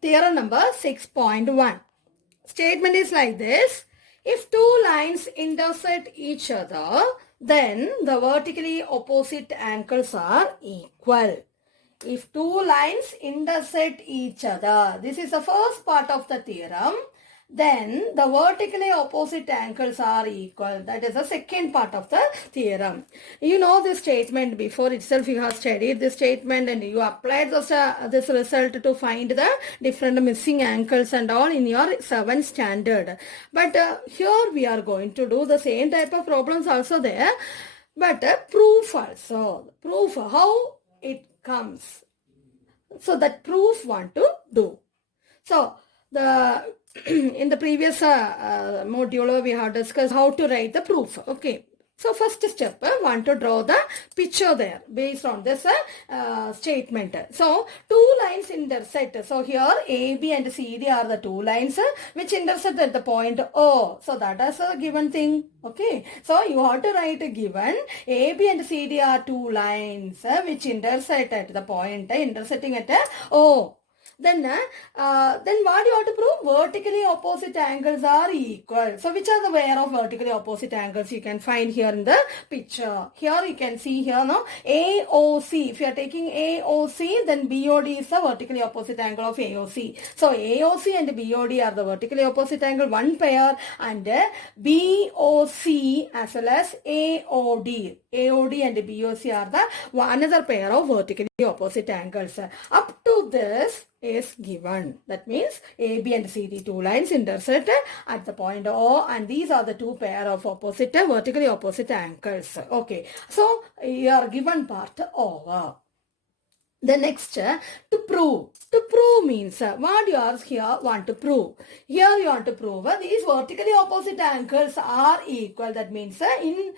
Theorem number 6.1. Statement is like this. If two lines intersect each other, then the vertically opposite angles are equal. If two lines intersect each other, this is the first part of the theorem, then the vertically opposite angles are equal. That is the second part of the theorem. You know this statement before itself. You have studied this statement and you applied this result to find the different missing angles and all in your 7th standard. But here we are going to do the same type of problems also there. But proof also. Proof how it comes. So that proof want to do. So the in the previous module we have discussed how to write the proof. Okay. So first step, want to draw the picture there based on this statement. So two lines intersect. So here AB and CD are the two lines which intersect at the point O. So that is a given thing. Okay. So you have to write a given AB and CD are two lines which intersect at the point intersecting at O. Then what you have to prove? Vertically opposite angles are equal. So which are the pair of vertically opposite angles you can find here in the picture? Here you can see here, no? AOC. If you are taking AOC, then BOD is the vertically opposite angle of AOC. So AOC and BOD are the vertically opposite angle, one pair, and BOC as well as AOD. AOD and BOC are the another pair of vertically opposite angles. Up to this is given. That means AB and CD two lines intersect at the point O, and these are the two pair of opposite vertically opposite angles. Okay. So your given part over. The next, to prove. To prove means what you are here want to prove. Here you want to prove these vertically opposite angles are equal. That means in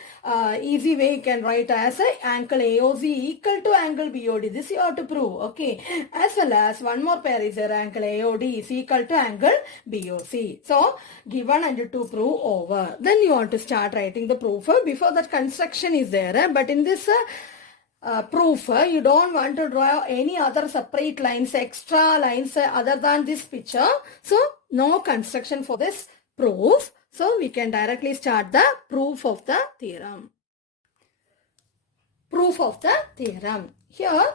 easy way you can write as angle AOC equal to angle BOD. This you have to prove. Okay. As well as one more pair is there, angle AOD is equal to angle BOC. So given and to prove over. Then you want to start writing the proof. Before that construction is there. But in this proof, you don't want to draw any other separate lines, extra lines other than this picture. So no construction for this proof. So we can directly start the proof of the theorem. Proof of the theorem. Here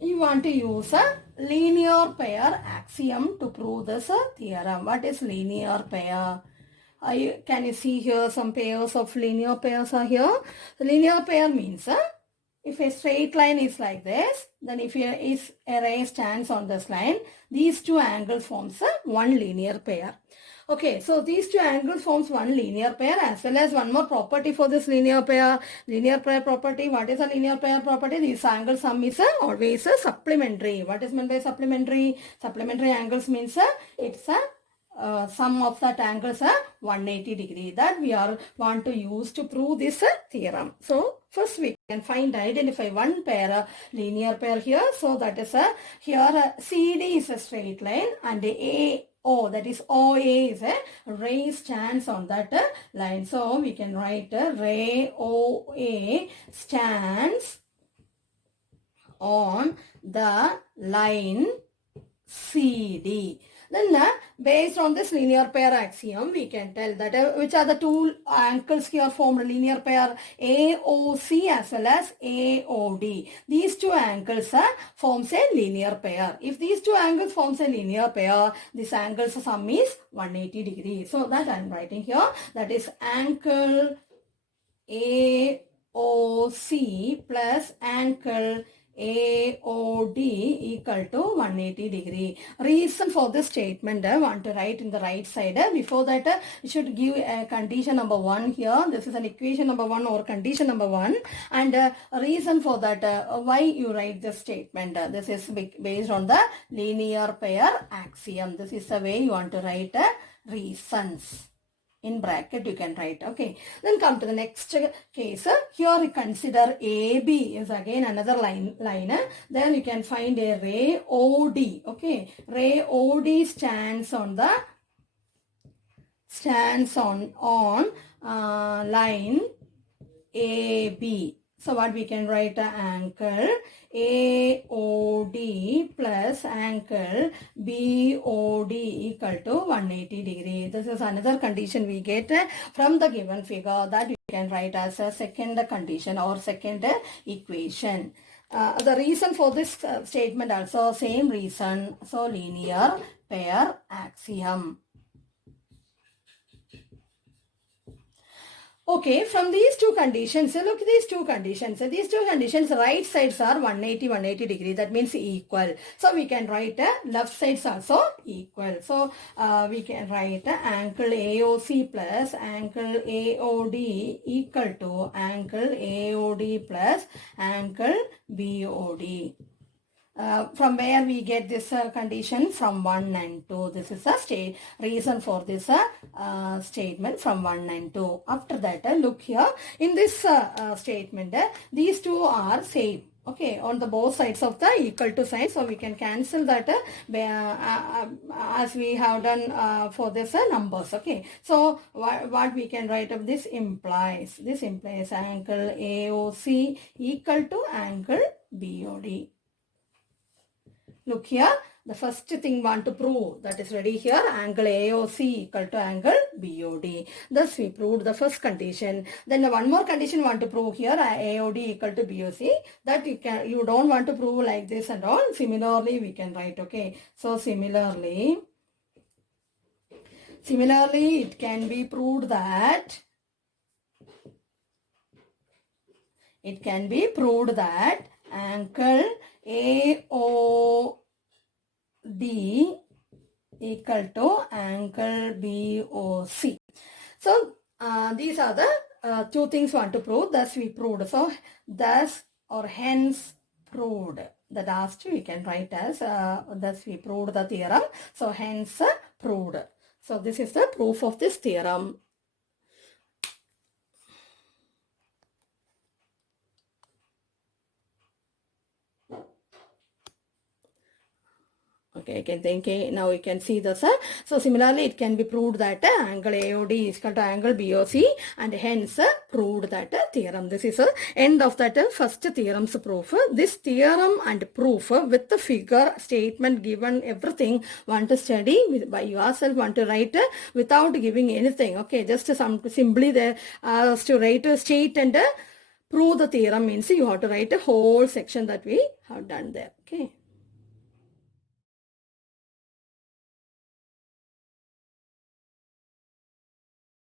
you want to use a linear pair axiom to prove this theorem. What is linear pair? Can you see here some pairs of linear pairs are here? The linear pair means if a straight line is like this, then if a ray stands on this line, these two angles forms one linear pair. Okay, so these two angles forms one linear pair as well as one more property for this linear pair. Linear pair property. What is a linear pair property? These angle sum is always supplementary. What is meant by supplementary? Supplementary angles means it's a sum of that angles 180 degree that we are want to use to prove this theorem. So first we can identify one pair, linear pair here. So that is here CD is a straight line and AO, that is OA is a ray stands on that line. So we can write ray OA stands on the line CD. Then based on this linear pair axiom, we can tell that which are the two angles here formed linear pair AOC as well as AOD. These two angles forms a linear pair. If these two angles forms a linear pair, this angle's sum is 180 degrees. So that I am writing here. That is angle AOC plus angle AOD equal to 180 degree. Reason for this statement I want to write in the right side. Before that, you should give a condition number 1 here. This is an equation number 1 or condition number 1. And reason for that, why you write this statement. This is based on the linear pair axiom. This is the way you want to write reasons. In bracket you can write. Okay. Then come to the next case. Here you consider AB is again another line. Then you can find a ray OD. Okay. Ray OD stands on line AB. So what we can write, angle AOD plus angle BOD equal to 180 degree. This is another condition we get from the given figure that we can write as a second condition or second equation. The reason for this statement also same reason. So linear pair axiom. Okay, from these two conditions, look these two conditions. These two conditions, right sides are 180 degree. That means equal. So we can write left sides also equal. So we can write angle AOC plus angle AOD equal to angle AOD plus angle BOD. From where we get this condition? From 1 and 2. This is a reason for this statement from 1 and 2. After that, look here. In this statement, these two are same. Okay, on the both sides of the equal to sign. So we can cancel that as we have done for this numbers. Okay, so what we can write of this implies angle AOC equal to angle BOD. Look here, the first thing want to prove, that is ready here, angle AOC equal to angle BOD. Thus we proved the first condition. Then one more condition want to prove here, AOD equal to BOC. That you don't want to prove like this and all. Similarly we can write, okay. So similarly it can be proved that angle AOD equal to angle BOC. So these are the two things want to prove. Thus we proved. So thus or hence proved. The last we can write as thus we proved the theorem. So hence proved. So this is the proof of this theorem. Okay, now we can see this. So similarly, it can be proved that angle AOD is equal to angle BOC, and hence proved that theorem. This is end of that first theorem's proof. This theorem and proof with the figure, statement given, everything want to study by yourself, want to write without giving anything. Okay, just simply there to write state and prove the theorem means you have to write a whole section that we have done there. Okay.